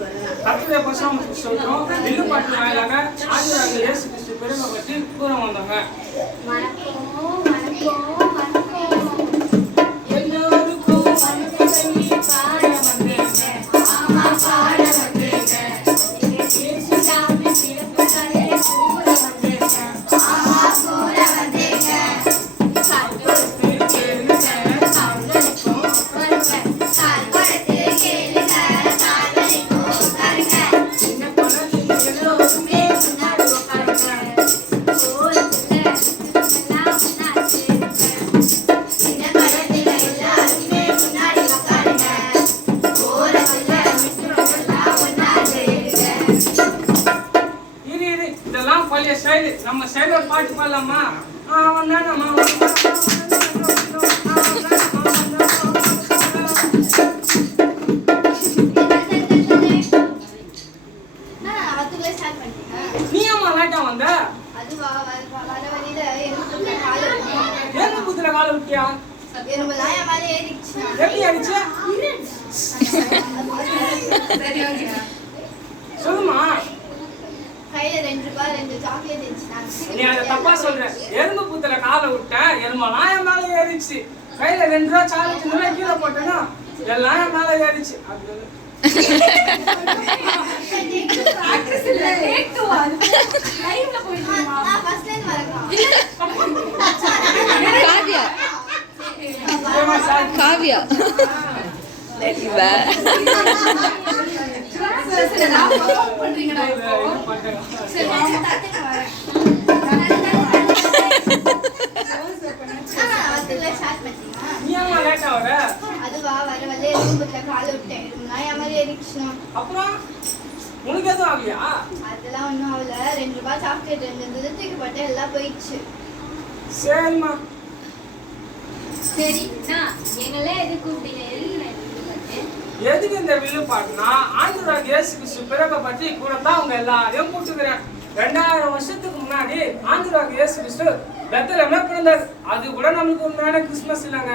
கர்த்தருடைய பரிசுத்த ஸ்தோத்திரம். வில்லுப்பாட்டு வாயிலாக ஆண்டவராகிய இயேசு கிறிஸ்து பெருமை பற்றி கூற வந்தாங்க. எல்லோருக்கும் பாட வந்தேங்க. ஆமா பாட வந்தேங்க. இயேசு சாமி சிறப்பு தரே கூற வந்தேங்க. ஆமா கூற வந்தேங்க. நம்ம சைடுல பாட்டு பாடலாமா? நீ அம்மா லேட்டா வந்த? எங்க புத்துல கால விட்டியா? எப்படி அடிச்சு? சொல்லுமா. நீ அத தப்பா சொல்ற. எறும்பு புத்துல காலை விட்ட, எறும்பெல்லாம் என் மேல ஏறிச்சு. கையில 2 ரூபா சாக்லேட் இருந்தா கீழே போட்டேன்னா எல்லாம் என் மேல ஏறிச்சு. காவியா உனக்கு எதுவும் ஆகலையா? அதெல்லாம் ஒண்ணும் ஆகல. 2 ரூபாய் சாக்லேட் இருந்தது, தூக்கி போட்டு எல்லாம் போயிடுச்சு. சரிம்மா. சரி, எங்களே எது கூப்பிட்டீங்க? எதுக்கு இந்த வில்லு பாட்டுனா ஆண்டவராகிய இயேசு கிறிஸ்து பிறப்பை பற்றி கூட தான் அவங்க எல்லாரையும் கூப்பிட்டுக்கிறேன். 2000 வருஷத்துக்கு முன்னாடி ஆண்டவராகிய இயேசு கிறிஸ்து பெத்லஹேம்ல பிறந்தார். அது கூட நம்மளுக்கு உண்மையான கிறிஸ்துமஸ் இல்லைங்க.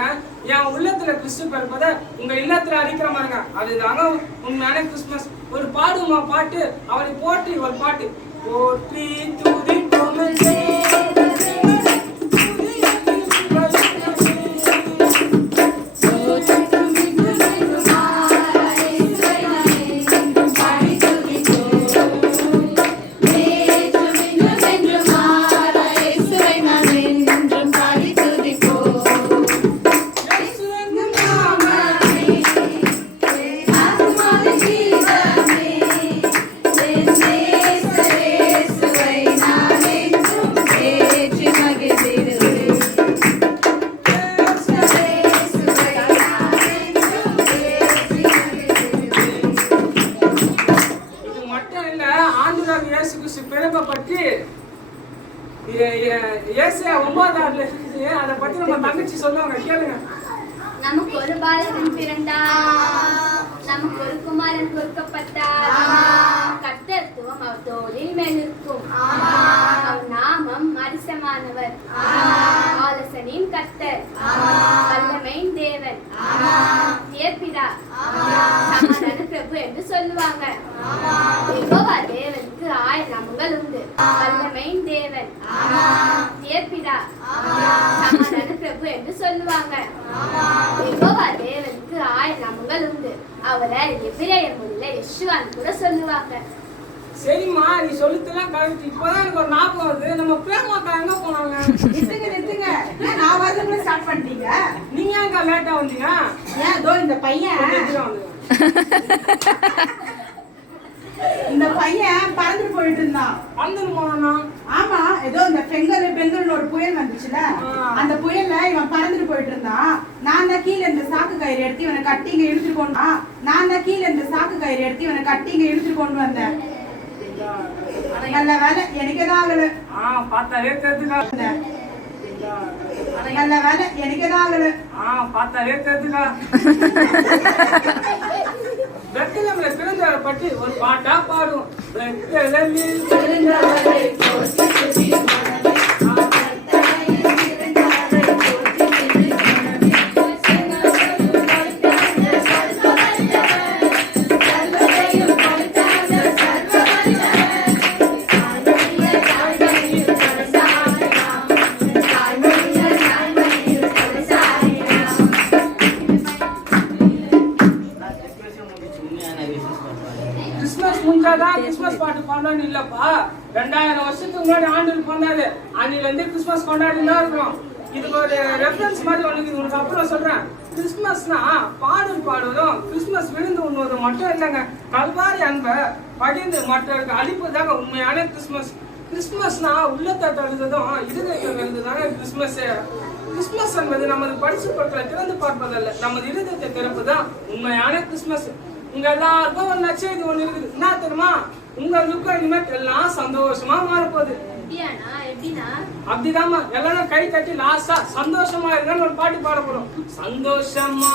என் உள்ளத்துல கிறிஸ்து பிறப்பதை உங்க இல்லத்துல அடிக்கிற மாதிரிங்க. அதுதாங்க உண்மையான கிறிஸ்துமஸ். ஒரு பாடுமா பாட்டு, அவரை போற்றி ஒரு பாட்டு. போற்றி துதி பொமலே பிறப்பை பற்றி ஏசாயா 9:6 இருக்குது. அதை பத்தி நம்ம தங்கச்சி சொல்லுவாங்க, கேளுங்க. நமக்கு ஒரு பாலகன் பிறந்தார், நமக்கு ஒரு குமாரன் கொடுக்கப்பட்டார். கர்த்தத்துவம் அவர் தோளில் மேல் இருக்கும். அவர் நாமம் அதிசயமானவர், ஆலோசனையின் கர்த்தர், வல்லமையின் தேவன், பிதா, சமாதான பிரபு என்று சொல்லுவாங்க. யெகோவா தேவனுக்கு 1000 நாமங்கள் உண்டு. வல்லமையின் தேவன், பிதா, சமாதான பிரபு என்று சொல்லுவாங்க. யெகோவா தேவனுக்கு 1000 நாமங்கள் உண்டு. அவரை எபிரேய மொழியில யெஷுவான்னு கூட சொல்லுவாங்க. சரிம்மா, நீ சொல்லிட்டுலாம் கரெக்ட். இப்பதான் எனக்கு ஒரு ஞாபகம் வருது. நம்ம பிரேமாக்கா எங்க போனாங்க? நிறுத்துங்க. நான் வரதுக்குள்ள ஸ்டார்ட் பண்ணிட்டீங்க. நீங்க ஏங்க லேட்டா வந்தீங்க? ஏன் இதோ இந்த பையன் பறந்து போயிட்டு இருந்தான். பறந்து போனானா? ஆமா, ஏதோ இந்த பெங்கல்னு ஒரு புயல் வந்துச்சுல, அந்த புயல்ல இவன் பறந்துட்டு போயிட்டு இருந்தான். நான் தான் கீழே இந்த சாக்கு கயிறு எடுத்து இவனை கட்டிங்க இழுத்துட்டு கொண்டு வந்தேன். நல்ல வேலை எனக்கு எதாவது ஆகல. பார்த்தாலே தெரிஞ்சுக்கா. நல்ல வேலை எனக்கு எதாவது ஆகல. பார்த்தாலே தெரிஞ்சுக்கா. பெத்லஹேம்ல பிறந்தவரை பற்றி ஒரு பாட்டா பாடும். பெத்லஹேமில் பிறந்தவரை போற்றி உண்மையான கிறிஸ்மஸ் கொண்டாடுறோம். கிறிஸ்மஸ் முடிஞ்சாதான் கிறிஸ்மஸ் பாட்டு பாடணும்னு இல்லப்பா. 2000 வருஷத்துக்கு முன்னாடி ஆண்டு பண்ணாரு. அன்னில இருந்து கிறிஸ்மஸ் கொண்டாடினா இருக்கிறோம். இதுக்கு ஒரு ரெஃபரன்ஸ் மாதிரி உனக்கு அப்புறம் சொல்றேன். கிறிஸ்மஸ்னா பாடல் பாடுவதும் கிறிஸ்மஸ் விழுந்து உண்ணுவதும் மட்டும் இல்லைங்க. கல்வாரி அன்பை பகிர்ந்து மற்றவருக்கு அளிப்பதாங்க உண்மையான கிறிஸ்மஸ். கிறிஸ்மஸ்னா உள்ளத்தை தழுதும் இருதயத்தை வெல்லுதாங்க கிறிஸ்மஸ். கிறிஸ்மஸ் என்பது நமது பரிசு பொருட்களை திறந்து பார்ப்பதல்ல, நமது இருதயத்தை திறப்புதான் உண்மையான கிறிஸ்மஸ். உங்க எல்லாருக்கும் ஒரு நச்செய்தி ஒண்ணு இருக்குது. என்ன தெரியுமா? உங்க துக்கம் இனிமேல் எல்லாம் சந்தோஷமா மாறப்போகுது. அப்படிதாம்மா. எல்லாரும் கை தட்டி லாஸ்டா சந்தோஷமா இருங்கன்னு ஒரு பாட்டு பாட போறோம். சந்தோஷமா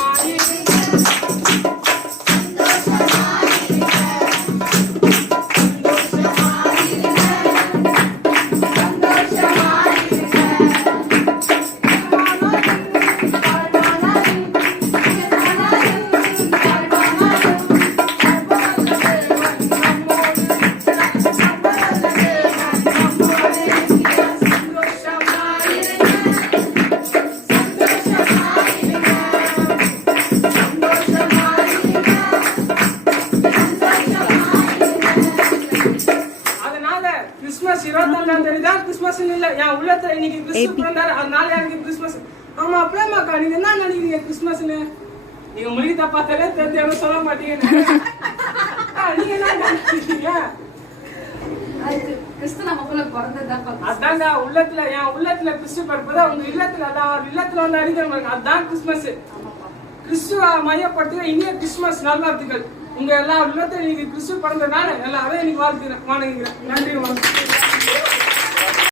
கிறிஸ்மஸ் 24ஆம் தேதி தான் கிறிஸ்மஸ் இல்ல. என் உள்ளத்துல இன்னைக்கு கிறிஸ்து பிறந்தாரு, அதனால எனக்கு கிறிஸ்மஸ். ஆமா அப்படியேமாக்கா, நீங்க என்ன நினைக்கிறீங்க கிறிஸ்மஸ்னு? நீங்க மொழி தப்பாத்தாலே தெரிஞ்சவங்க சொல்ல மாட்டீங்க. நீங்க என்ன நினைக்கிறீங்க? அதாங்க உள்ளத்துல, என் உள்ளத்துல கிறிஸ்து பிறப்பதா உங்க இல்லத்துல அதான் இல்லத்துல வந்து அடிக்கிற அதுதான் கிறிஸ்மஸ். கிறிஸ்துவ மையப்படுத்துகிற இனிய கிறிஸ்துமஸ் நல்வாழ்த்துக்கள். உங்க எல்லா உள்ளத்துல இன்னைக்கு கிறிஸ்து பிறந்ததுனால எல்லாரும் இன்னைக்கு வாழ்த்துக்கிறேன், வணங்குகிறேன். நன்றி, வணக்கம்.